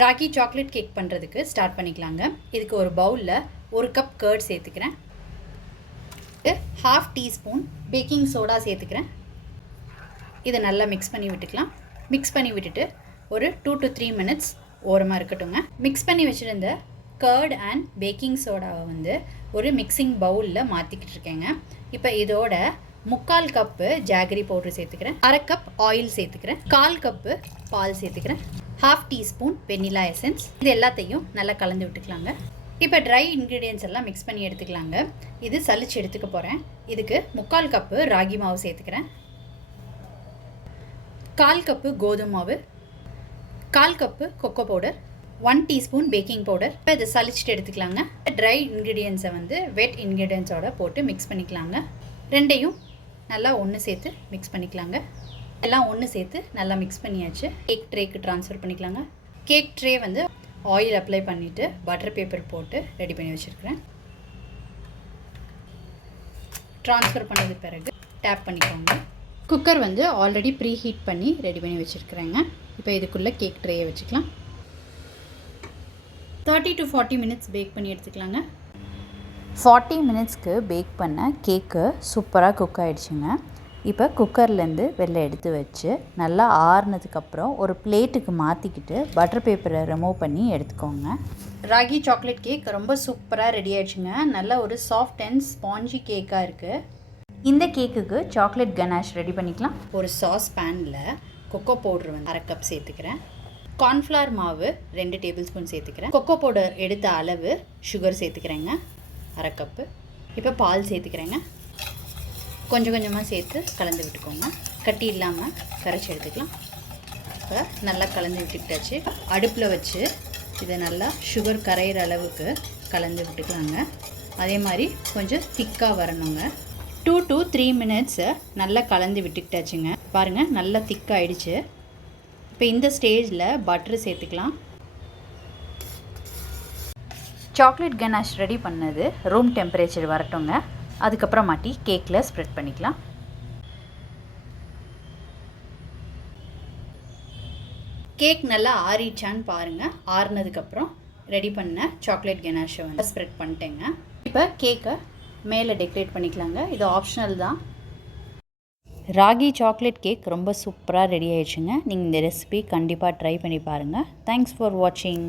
Ragi chocolate cake பண்ணுறதுக்கு start பண்ணிக்கலாங்க. இதுக்கு ஒரு பவுலில் 1 கப் கர்ட் சேர்த்துக்கிறேன். 1/2 டீஸ்பூன் பேக்கிங் சோடா சேர்த்துக்கிறேன். இதை நல்லா மிக்ஸ் பண்ணி விட்டுக்கலாம். மிக்ஸ் பண்ணி விட்டுட்டு ஒரு 2 to 3 மினிட்ஸ் ஓரமாக இருக்கட்டுங்க. மிக்ஸ் பண்ணி வச்சுருந்த கர்ட் அண்ட் பேக்கிங் சோடாவை வந்து ஒரு மிக்சிங் பவுலில் மாற்றிக்கிட்டு இருக்கேங்க. இப்போ இதோட 3/4 கப்பு ஜாகரி பவுடர் சேர்த்துக்கிறேன். 1/2 கப் ஆயில் சேர்த்துக்கிறேன். 1/4 கப்பு பால் சேர்த்துக்கிறேன். 1/2 டீஸ்பூன் வெண்ணிலா எசன்ஸ். இது எல்லாத்தையும் நல்லா கலந்து விட்டுக்கலாங்க. இப்போ ட்ரை இன்க்ரீடியன்ஸ் எல்லாம் மிக்ஸ் பண்ணி எடுத்துக்கலாங்க. இது சலிச்சு எடுத்துக்க போகிறேன். இதுக்கு 3/4 கப்பு ராகி மாவு சேர்த்துக்கிறேன். 1/4 கப்பு கோதுமை மாவு, 1/4 cup cocoa powder, 1 teaspoon baking powder. இப்போ இதை சலிச்சுட்டு எடுத்துக்கலாங்க. ட்ரை இன்க்ரீடியன்ஸை வந்து வெட் இன்க்ரீடியன்ஸோட போட்டு மிக்ஸ் பண்ணிக்கலாங்க. ரெண்டையும் நல்லா ஒன்று சேர்த்து மிக்ஸ் பண்ணிக்கலாங்க. எல்லாம் ஒன்று சேர்த்து நல்லா மிக்ஸ் பண்ணியாச்சு. கேக் ட்ரேக்கு ட்ரான்ஸ்ஃபர் பண்ணிக்கலாங்க. கேக் ட்ரே வந்து ஆயில் அப்ளை பண்ணிவிட்டு பட்டர் பேப்பர் போட்டு ரெடி பண்ணி வச்சுருக்கிறேன். ட்ரான்ஸ்ஃபர் பண்ணது பிறகு டேப் பண்ணிக்கோங்க. குக்கர் வந்து ஆல்ரெடி ப்ரீ ஹீட் பண்ணி ரெடி பண்ணி வச்சுருக்குறேங்க. இப்போ இதுக்குள்ளே கேக் ட்ரேயை வச்சுக்கலாம். 30 to 40 மினிட்ஸ் பேக் பண்ணி எடுத்துக்கலாங்க. 40 மினிட்ஸ்க்கு பேக் பண்ண கேக்கு சூப்பராக குக் ஆகிடுச்சுங்க. இப்போ குக்கர்லேருந்து வெளில எடுத்து வச்சு நல்லா ஆறுனதுக்கப்புறம் ஒரு பிளேட்டுக்கு மாற்றிக்கிட்டு பட்டர் பேப்பரை ரிமூவ் பண்ணி எடுத்துக்கோங்க. ராகி சாக்லேட் கேக் ரொம்ப சூப்பராக ரெடி ஆகிடுச்சுங்க. நல்ல ஒரு சாஃப்ட் அண்ட் ஸ்பாஞ்சி கேக்காக இருக்குது. இந்த கேக்குக்கு சாக்லேட் கனாஷ் ரெடி பண்ணிக்கலாம். ஒரு சாஸ் பேனில் கொக்கோ பவுடர் வந்து 1/2 கப் சேர்த்துக்கிறேன். கார்ன்ஃப்ளவர் மாவு 2 டேபிள் ஸ்பூன் சேர்த்துக்கிறேன். கொக்கோ பவுடர் எடுத்த அளவு சுகர் சேர்த்துக்கிறேங்க, 1/2 கப்பு. இப்போ பால் சேர்த்துக்கிறேங்க. கொஞ்சம் கொஞ்சமாக சேர்த்து கலந்து விட்டுக்கோங்க. கட்டி இல்லாமல் கரைச்சி எடுத்துக்கலாம். இப்போ நல்லா கலந்து விட்டுக்கிட்டாச்சு. அடுப்பில் வச்சு இதை நல்லா சுகர் கரையிற அளவுக்கு கலந்து விட்டுக்கலாங்க. அதே மாதிரி கொஞ்சம் திக்காக வரணுங்க. 2 to 3 மினிட்ஸை நல்லா கலந்து விட்டுக்கிட்டாச்சுங்க. பாருங்கள், நல்லா திக்காகிடுச்சு. இப்போ இந்த ஸ்டேஜில் பட்டர் சேர்த்துக்கலாம். சாக்லேட் கனாஷ் ரெடி பண்ணது ரூம் டெம்பரேச்சர் வரட்டுங்க. அதுக்கப்புறமாட்டி கேக்கில் ஸ்ப்ரெட் பண்ணிக்கலாம். கேக் நல்லா ஆறிச்சான்னு பாருங்கள். ஆறுனதுக்கப்புறம் ரெடி பண்ண சாக்லேட் கனாஷை வந்து ஸ்ப்ரெட் பண்ணிட்டேங்க. இப்போ கேக்கை மேலே டெக்கரேட் பண்ணிக்கலாங்க. இது ஆப்ஷனல் தான். ராகி சாக்லேட் கேக் ரொம்ப சூப்பராக ரெடி ஆயிடுச்சுங்க. நீங்கள் இந்த ரெசிபி கண்டிப்பாக ட்ரை பண்ணி பாருங்கள். தேங்க்ஸ் ஃபார் வாட்சிங்.